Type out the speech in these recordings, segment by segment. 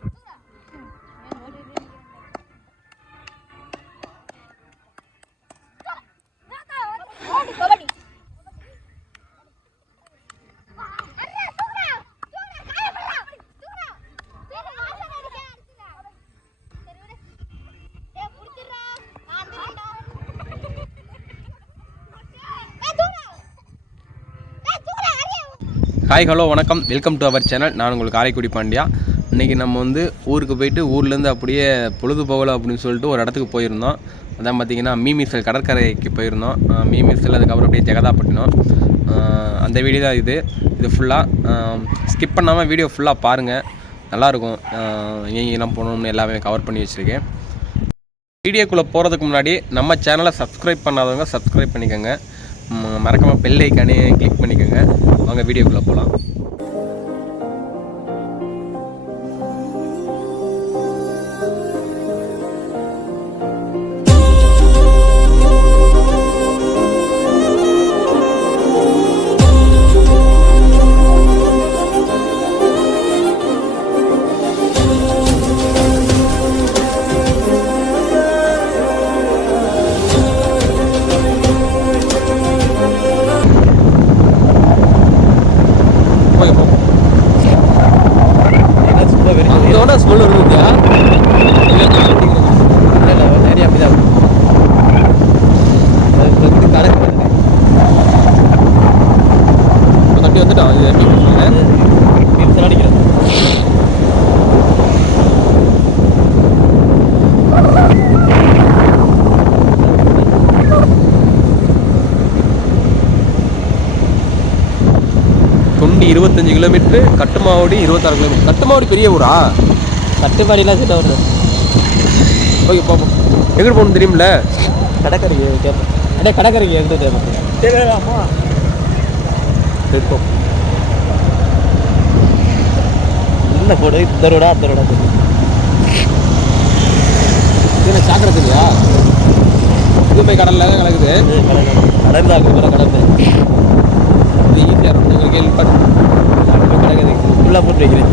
Yeah. Hi hello வணக்கம். Welcome to our channel நான் உங்களுக்கு காரைக்குடி பாண்டியா. இன்றைக்கி நம்ம வந்து ஊருக்கு போயிட்டு ஊர்லேருந்து அப்படியே பொழுது போகலை அப்படின்னு சொல்லிட்டு ஒரு இடத்துக்கு போயிருந்தோம். அதான் பார்த்தீங்கன்னா மீமிசல் கடற்கரைக்கு போயிருந்தோம். மீமிசல் அதுக்கப்புறம் அப்படியே ஜெகதாப்பட்டினம். அந்த வீடியோ தான் இது. இது ஃபுல்லாக ஸ்கிப் பண்ணாமல் வீடியோ ஃபுல்லாக பாருங்கள் நல்லாயிருக்கும். எங்கெங்கெல்லாம் போகணும்னு எல்லாமே கவர் பண்ணி வச்சுருக்கேன். வீடியோக்குள்ளே போகிறதுக்கு முன்னாடி நம்ம சேனலை சப்ஸ்கிரைப் பண்ணாதவங்க சப்ஸ்கிரைப் பண்ணிக்கோங்க. மறக்காமல் பெல் ஐக்கானே கிளிக் பண்ணிக்கோங்க. வாங்க வீடியோக்குள்ளே போகலாம் இருபத்தஞ்சு கிலோமீட்ரு கட்டுமாவடி இருபத்தாறு கிலோமீட்டர் கட்டுமாவடி பெரிய ஊரா? கட்டுப்பாடிலாம் சிட்ட வருது ஓகே போ போ. எங்கிட்டு போகணும் தெரியுமில்ல கடற்கரைக்கு கேட்பேன் அடே கடற்கரைக்கு எந்த தேவை அம்மா சரி இல்லை போடு? இந்த ரோடா அந்த ரோடா இது சாக்கடை தெரியா இது போய் கடலில் தான் கலக்குது கடல் தான். கடல் வந்து ஈஸியாக இருக்கும் நீங்கள் கேள்விப்பட்டு கடல் கிடக்குது ஃபுல்லாக போட்டு வைக்கிறேன்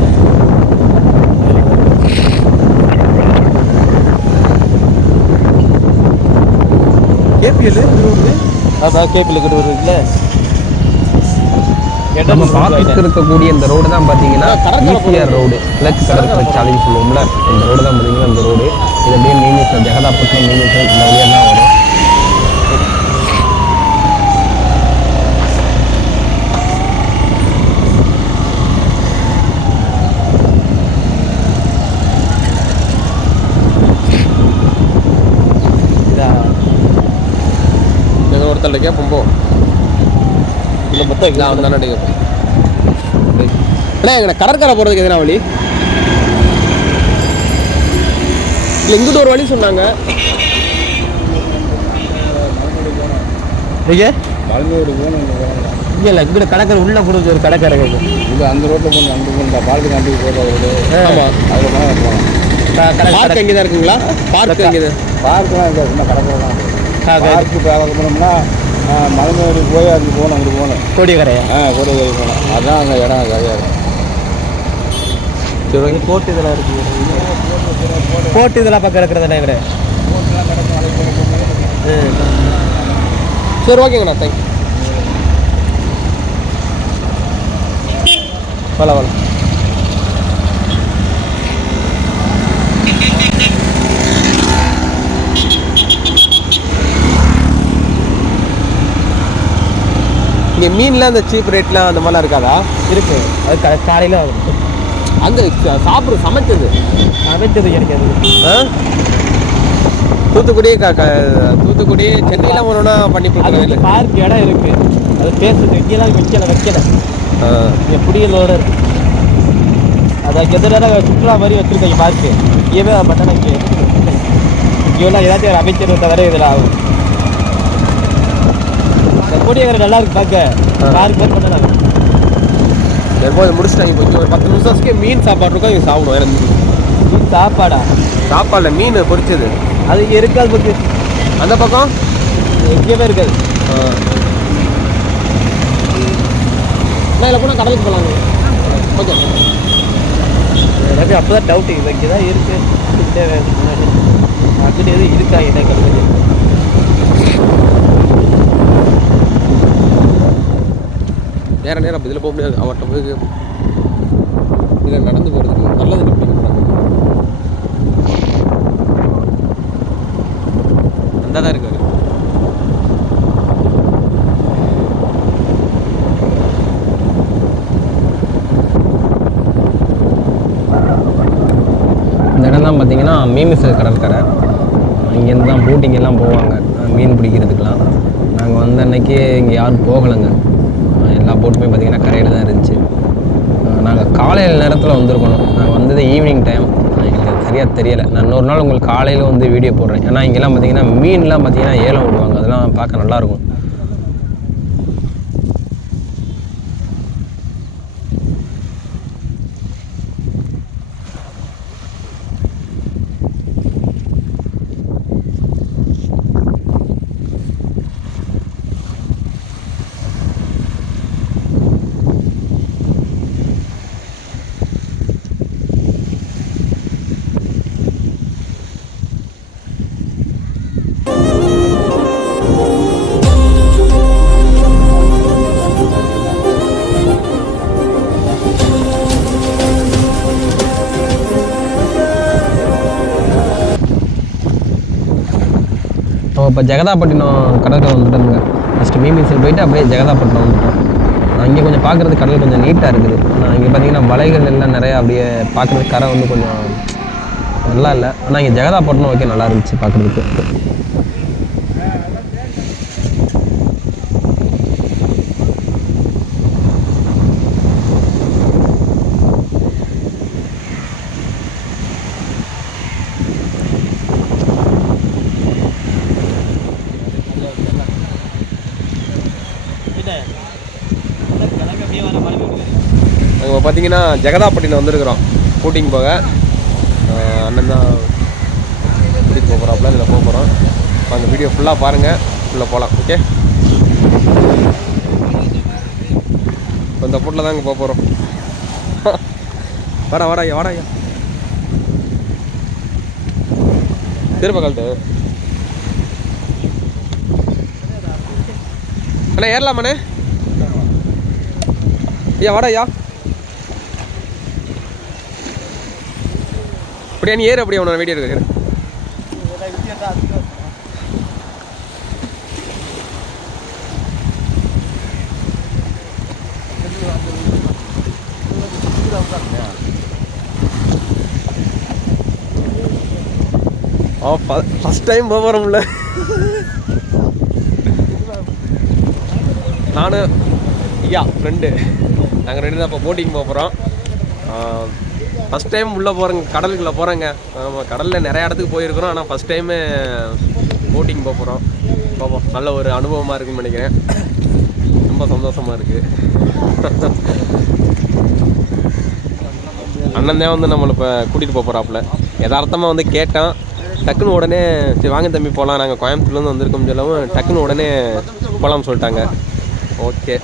கேபிஎல் அதான் கிட்ட ஒரு இல்லை நம்ம பார்த்துட்டு இருக்கக்கூடிய இந்த ரோடு தான் பார்த்தீங்கன்னா ஈசிஆர் ரோடு கிழக்கு கடற்கரை சாலைன்னு சொல்லுவோம்ல இந்த ரோடு தான் பார்த்தீங்கன்னா இந்த ரோடு இது அப்படியே மீனிஸ் ஜெகதாப்பட்டினம் மீனிஸ் இந்த தான் வரும் எங்கள் கேட்போம் போ. இல்லை மொத்தம் இல்லை அவன் தானே கேட்போம். அண்ணா எங்கண்ணா கடற்கரை போகிறதுக்கு எதுனா வழி? இல்லை இங்கிட்டு ஒரு வழி சொன்னாங்க. இங்கே இல்லை இங்கே கடற்கரை உள்ளே கொடுத்து ஒரு கடற்கரை இருக்கு. இது அந்த ரோட்டில் போகணும் அங்கே போகணும் பாலத்து காண்டிக்கு போகிற ரோடு ஆமாம் அதில் போனால் பார்க் எங்கே தான் இருக்குங்களா? பார்க் எங்கே தான் பார்க்கெலாம் இல்லை கடற்கரை பார்க்கு பார்க்க போனோம்னா மலைமேடு போய் அங்கே போகணும் அங்கே போகணும். கோடியக்கரையா ஆ கோடைக்கரை போகணும். அதுதான் அந்த இடம் சரியாக இருக்கும். சரி ஓகே போட்டு இதெல்லாம் இருக்கு போட்டு இதெல்லாம் பக்கம் இருக்கிறது கிடையாது சரி ஓகேங்கண்ணா. தேங்க்யூ வள வள இங்கே மீன்லாம் அந்த சீப் ரேட்லாம் அந்த மாதிரிலாம் இருக்காதா? இருக்கு. அது கா- காலையில ஆகும் அங்கே சாப்பிட்ற சமைச்சது அமைச்சது கிடைக்காது தூத்துக்குடி க தூத்துக்குடி சென்னையெலாம் போனோன்னா பண்ணி கொடுக்குறது பார்க் இடம் இருக்கு. அது பேசுறது இங்கெல்லாம் வைக்கல வைக்கல. இங்கே புடியலோட இருக்கு. அதை எதிராக சுற்றுலா மாதிரி வச்சிருக்காங்க பார்க்கு இங்கேயே பண்ணனா இங்கே. இங்கெல்லாம் ஏதாச்சும் ஒரு அமைச்சர் தவிர இதில் ஆகும். கொடியக்கரை நல்லா இருக்கு பார்க்க பார்க் மாதிரி பண்ணனாங்க எப்போது முடிச்சிட்டாங்க? கொஞ்சம் ஒரு பத்து நிமிஷத்துக்கே மீன் சாப்பாடு இருக்கும் இங்கே சாப்பிடுவோம் எனக்கு இது சாப்பாடா? சாப்பாடில் மீன் பொரிச்சது. அது இங்கே இருக்காது பக்கு அந்த பக்கம்? எங்கேயுமே இருக்காது நான் இதில் போனால் கடலுக்கு போகலாங்க ஓகே. அது அப்போ தான் டவுட்டு இது இங்கே தான் இருக்குது அங்கிட்ட எதுவும் இருக்கா என்ன கல்வி நேர நேரம் இதில் போக முடியாது. அவர்கிட்ட போய் இதில் நடந்து போகிறதுக்கு நல்லது நினைக்க போகிறாங்க தான் இருக்காரு. இந்த இடம் தான் பார்த்தீங்கன்னா மீமிசல் கடற்கரை. இங்கேருந்து தான் போட்டிங்கெல்லாம் போவாங்க. மீன் பிடிக்கிறதுக்கெலாம் நாங்கள் வந்த அன்னைக்கு இங்கே யாரும் போகலைங்க. எல்லா போட்டுமே பார்த்தீங்கன்னா கரையில் தான் இருந்துச்சு. நாங்கள் காலையில் நேரத்தில் வந்திருக்கணும். நாங்கள் வந்தது ஈவினிங் டைம் எங்களுக்கு சரியாக தெரியலை. நான் இன்னொரு நாள் உங்களுக்கு காலையில் வந்து வீடியோ போடுறேன். ஏன்னா இங்கெல்லாம் பார்த்தீங்கன்னா மீன்லாம் பார்த்தீங்கன்னா ஏலம் விடுவாங்க. அதெல்லாம் பார்க்க நல்லாயிருக்கும் இப்போ ஜெகதாப்பட்டினம் கடற்கரை வந்துட்டோங்க ஃபஸ்ட்டு மீமிசல் போயிட்டு அப்படியே ஜெகதாப்பட்டினம் வந்துட்டோம். அங்கே கொஞ்சம் பார்க்குறது கடல் கொஞ்சம் நீட்டாக இருக்குது. ஆனால் இங்கே பார்த்தீங்கன்னா மலைகள் எல்லாம் நிறையா அப்படியே பார்க்குறது கரை வந்து கொஞ்சம் நல்லா இல்லை. ஆனால் இங்கே ஜெகதாப்பட்டினம் ஓகே நல்லா இருந்துச்சு பார்க்குறதுக்கு நாங்கள் பார்த்தீங்கன்னா ஜெகதாப்பட்டினம் வந்திருக்கிறோம். கூட்டிங் போக. அண்ணன் தான் கூட்டிகிட்டு போக போகிறாப்புல இதில் போக போகிறோம் அந்த வீடியோ ஃபுல்லாக பாருங்கள் உள்ளே போகலாம் ஓகே இப்போ இந்த போட்டில் தாங்க போக போகிறோம் வாடா வாடா ஐயா வாடா ஐயா. திரும்ப கழட்டு. அண்ணா ஏறலாமாண்ணே? ஐயா வாடா ஐயா. அப்படியே நீ ஏறு அப்படியே உன்னோட வீடியோ எடுக்கிறேன் ஆ ஃபஸ்ட் டைம் போக போகிறோம்ல நானும் ஐயா ஃப்ரெண்டு நாங்கள் ரெண்டு தான் இப்போ போட்டிங் போக போகிறோம் ஃபஸ்ட் டைம் உள்ளே போகிறேங்க கடலுக்குள்ளே போகிறேங்க ஆமாம் கடலில் நிறைய இடத்துக்கு போயிருக்கிறோம். ஆனால் ஃபஸ்ட் டைமு போட்டிங் போக போகிறோம் பார்ப்போம் நல்ல ஒரு அனுபவமாக இருக்குன்னு நினைக்கிறேன். ரொம்ப சந்தோஷமாக இருக்குது அண்ணன் தான் வந்து நம்மளை இப்போ கூட்டிகிட்டு போக போகிறாப்புல யதார்த்தமாக வந்து கேட்டான். டக்குன்னு உடனே சரி வாங்க தம்பி போகலாம் நாங்கள் கோயம்புத்தூர்லேருந்து வந்திருக்கோம் சொல்லவும் டக்குன்னு உடனே போகலாம்னு சொல்லிட்டாங்க. ஓகே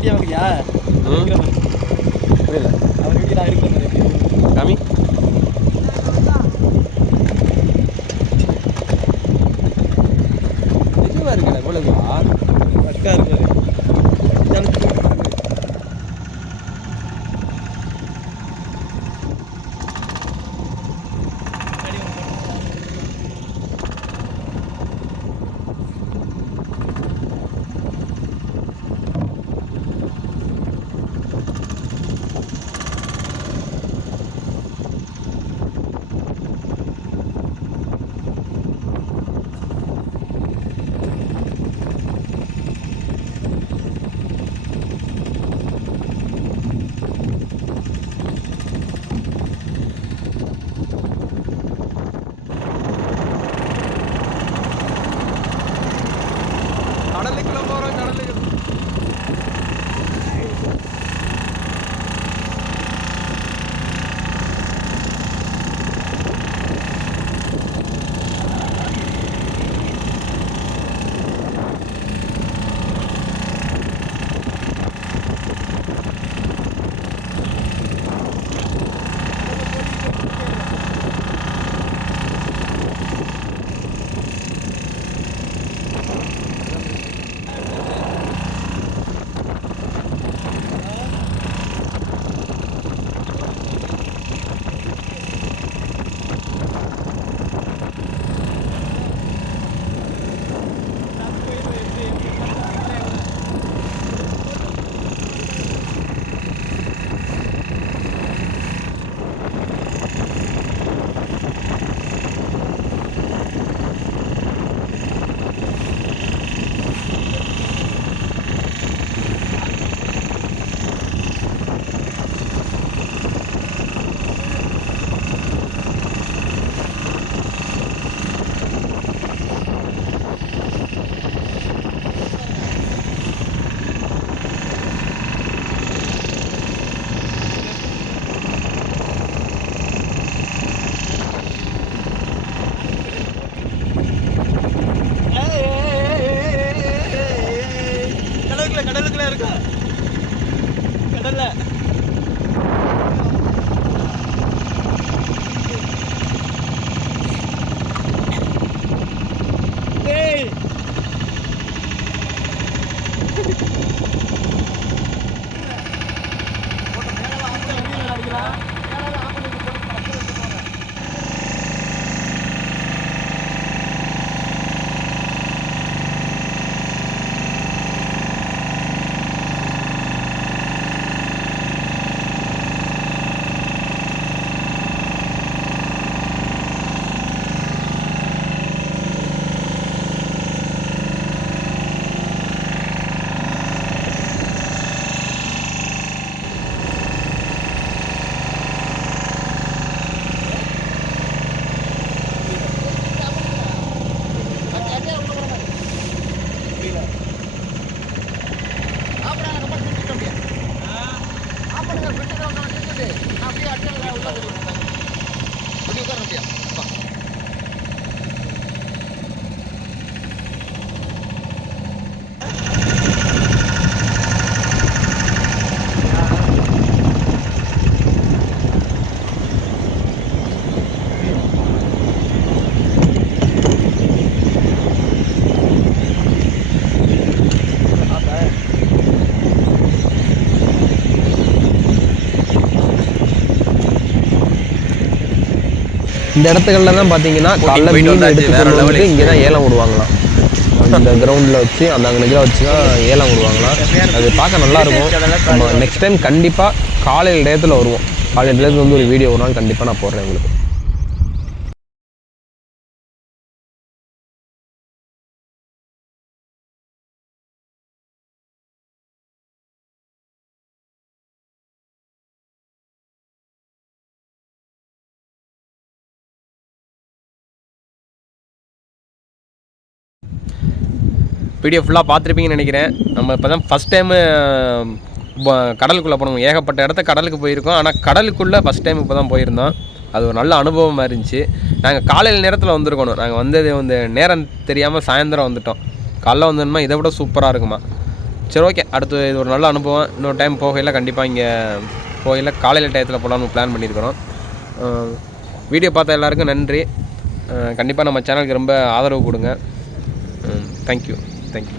வீடியோ பார்க்குறியா. புரியல. அவர் வீடியோ நான் காமி? இந்த இடத்துக்கள்ல தான் பார்த்தீங்கன்னா காலைல மீன் எடுத்து வேற கொண்டு வந்து இங்கே தான் ஏலம் விடுவாங்களாம். அந்த கிரவுண்டில் வச்சு அந்த அங்கே வச்சு தான் ஏலம் விடுவாங்களாம். அது பார்க்க நல்லா இருக்கும். நம்ம நெக்ஸ்ட் டைம் கண்டிப்பாக காலையில் டயத்தில் வருவோம். காலையில் டயத்தில் வந்து ஒரு வீடியோ ஒரு நாள் கண்டிப்பாக நான் போடுறேன் உங்களுக்கு. வீடியோ ஃபுல்லாக பார்த்துருப்பீங்கன்னு நினைக்கிறேன். நம்ம இப்போ தான் ஃபஸ்ட் டைமு கடலுக்குள்ளே போனோம். ஏகப்பட்ட இடத்த கடலுக்கு போயிருக்கோம். ஆனால் கடலுக்குள்ளே ஃபஸ்ட் டைம் இப்போ தான் போயிருந்தோம். அது ஒரு நல்ல அனுபவமாக இருந்துச்சு. நாங்கள் காலையில் நேரத்தில் வந்திருக்கணும். நாங்கள் வந்தது வந்து நேரம் தெரியாமல் சாயந்தரம் வந்துட்டோம். காலைல வந்தோம்னா இதை விட சூப்பராக இருக்குமா? சரி ஓகே அடுத்து இது ஒரு நல்ல அனுபவம். இன்னொரு டைம் போகையில் கண்டிப்பாக இங்கே போகையில் காலையில் டயத்தில் போகலான்னு பிளான் பண்ணியிருக்கிறோம். வீடியோ பார்த்த எல்லாருக்கும் நன்றி. கண்டிப்பாக நம்ம சேனலுக்கு ரொம்ப ஆதரவு கொடுங்க. Thank you thank you